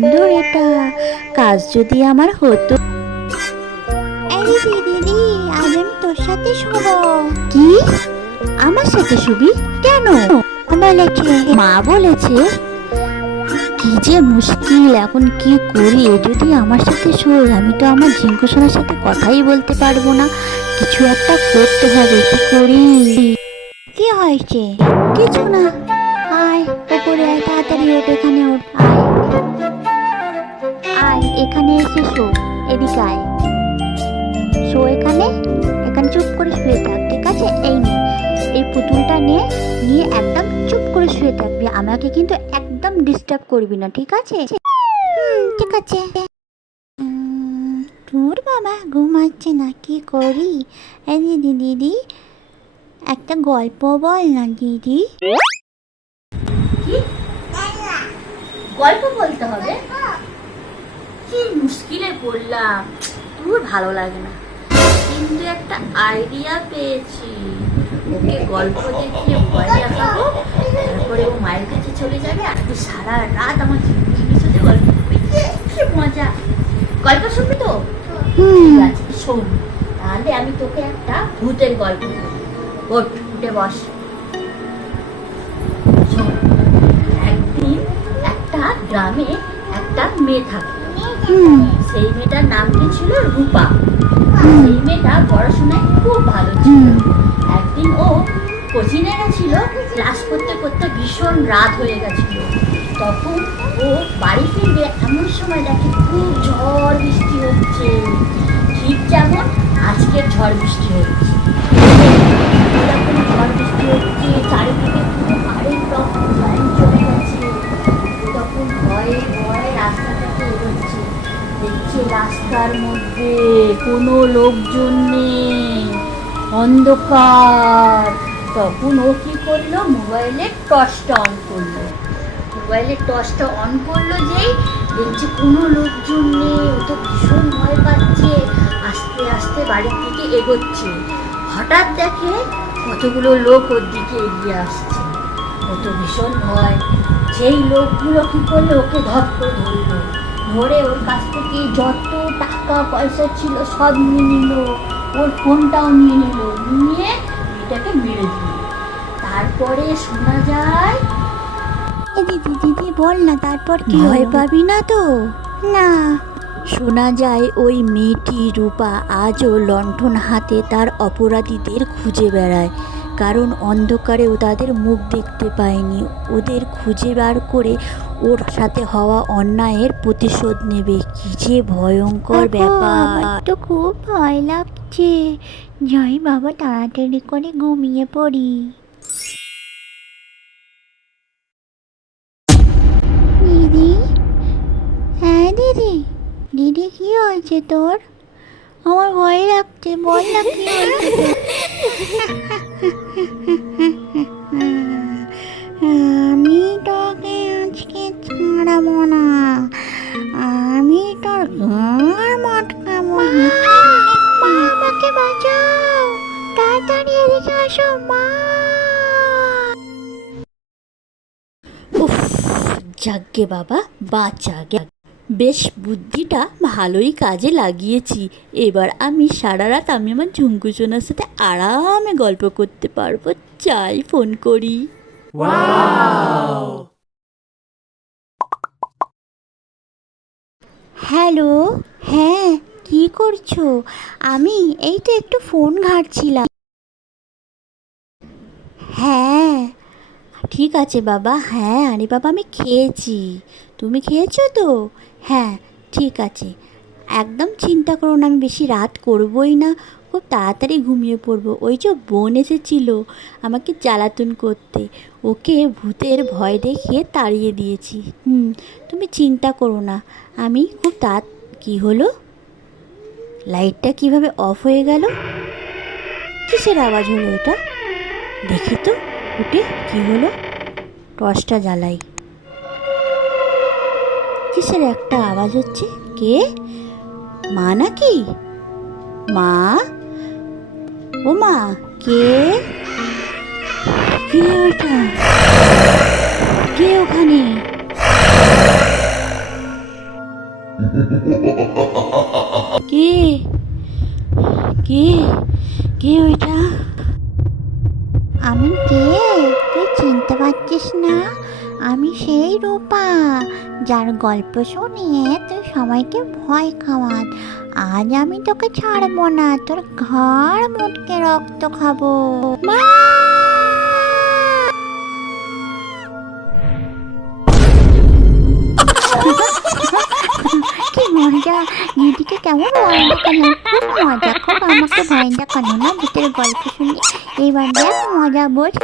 সুন্দর এটা কাজ যদি আমার হতো। এই দিদি আজ আমি তোর সাথে শোবো। কি? আমার সাথে শুবি? কেন? বলেছে। মা বলেছে কি যে মুশকিল এখন কি করি? যদি আমার সাথে শোয় আমি তো আমার সোনার সাথে কথাই বলতে পারব না। কিছু একটা করতে হবে কি করি? কি হয়েছে? কিছু না। আয় উপরে আয় তাড়াতাড়ি ওঠ এখানে ওঠ। আয়। এসে শো এদিকে আয় শো এখানে এখানে চুপ করে শুয়ে থাক ঠিক আছে? এই নে এই পুতুলটা নিয়ে নিয়ে একদম চুপ করে শুয়ে থাকবি। আমাকে কিন্তু একদম ডিস্টার্ব করবি না ঠিক আছে? ঠিক আছে। তোর বাবা ঘুমাচ্ছে না কি করি? এই দিদি দিদি একটা গল্প বল না দিদি। গল্প বলতে হবে? কি মুশকিলে পড়লাম। তোর ভালো লাগে না। কিন্তু একটা আইডিয়া পেয়েছি। ওকে গল্প দেখিয়ে ভয় দেখাবো। তারপরে ও মায়ের কাছে চলে যাবে আর তুই সারা রাত আমার জিনিসের সাথে গল্প করবি কি মজা। গল্প শুনবি তো? ঠিক আছে শোন। তাহলে আমি তোকে একটা ভূতের গল্প ওঠ উঠে বস। শোন একদিন একটা গ্রামে একটা মেয়ে থাকে। সেই মেয়েটার নাম কি ছিল? রূপা। সেই মেয়েটা পড়াশোনায় খুব ভালো ছিল। একদিন ও কোচিংয়ে গেছিল ক্লাস করতে করতে ভীষণ রাত হয়ে গেছিল। তখন ও বাড়ি ফিরবে এমন সময় দেখে খুব ঝড় বৃষ্টি হচ্ছে। ঠিক যেমন আজকের ঝড় বৃষ্টি হচ্ছে। ঝড় বৃষ্টি হচ্ছে চারিদিকে পুরো রাস্তার মধ্যে, কোনো লোকজন নেই। অন্ধকার। তখন ও কি করল? মোবাইলের টর্চটা অন করল। মোবাইলের টর্চটা অন করল যেই দেখছে কোনো লোকজন নেই। ও তো ভীষণ ভয় পাচ্ছে। আস্তে আস্তে বাড়ির দিকে এগোচ্ছে। হঠাৎ দেখে কতগুলো লোক ওর দিকে এগিয়ে আসছে। ও তো ভীষণ ভয়। সেই লোকগুলো কী করল? ওকে ধপ করে ধরলো। ধরে ওর কাছ থেকে যত টাকা পয়সা ছিল সব নিয়ে নিল। ওর ফোনটাও নিয়ে নিল। নিয়ে মেয়েটাকে মেরে দিল। তারপরে শোনা যায় দিদি দিদি বল না তারপর কি ভয় হলো? পাবি না তো? না। শোনা যায় ওই মেয়েটি রূপা আজও লণ্ঠন হাতে তার অপরাধীদের খুঁজে বেড়ায়। কারণ অন্ধকারে ও তাদের মুখ দেখতে পায়নি। ওদের খুঁজে বার করে ওর সাথে হওয়া অন্যায়ের প্রতিশোধ নেবে। কি যে ভয়ঙ্কর ব্যাপার। তো খুব ভয় লাগছে। যাই বাবা তাড়াতাড়ি করে ঘুমিয়ে পড়ি। দিদি? হ্যাঁ দিদি? দিদি কি হয়েছে তোর? আমার ভয় লাগছে বল না কি হয়েছে তোর? আমি তোকে আজকে ছাড়াবো না। আমি তোর ঘর মটকাবো। মা আমাকে বাঁচাও। তাড়াতাড়ি এদিকে আসো মা। উফ যাগ্গে বাবা বাঁচা গে। বেশ বুদ্ধিটা ভালোই কাজে লাগিয়েছি। এবার আমি সারা রাত আমি আমার ঝুমকু সোনার সাথে আরামে গল্প করতে পারব। চাই ফোন করি। হ্যালো হ্যাঁ কি করছ? আমি এই তো একটু ফোন ঘাঁটছিলাম। হ্যাঁ। ঠিক আছে বাবা। হ্যাঁ আরে বাবা আমি খেয়েছি। তুমি খেয়েছো তো? হ্যাঁ ঠিক আছে। একদম চিন্তা করো না, আমি বেশি রাত করবই না। খুব তাড়াতাড়ি ঘুমিয়ে পড়ব। ওই যে বোন এসেছিল আমাকে জ্বালাতন করতে। ওকে ভূতের ভয় দেখিয়ে তাড়িয়ে দিয়েছি। হুম, তুমি চিন্তা করো না। আমি খুব তাড় কী হলো? লাইটটা কীভাবে অফ হয়ে গেল? কিসের আওয়াজ হলো এটা? দেখি তো, উঠে কি হলো? টর্চটা জ্বালাই। কিসের একটা আওয়াজ হচ্ছে। কে? মা নাকি? মা? ও মা, কে? কে ওখানে? কে? কে? কে ওইটা? আমি কে? তুই চিনতে পারছিস না? আমি সেই রূপা, যার গল্প শুনিয়ে তুই সবাইকে ভয় খাওয়াত আজ আমি তোকে ছাড়বো না, তোর ঘর মুটকে রক্ত খাব। কি মজা দিদিকে কেমন ভয় দেখালাম খুব মজা, খুব আমাকে ভয় দেখানো না, ভূতের গল্প শুনে এবার দেখ মজা বোঝ।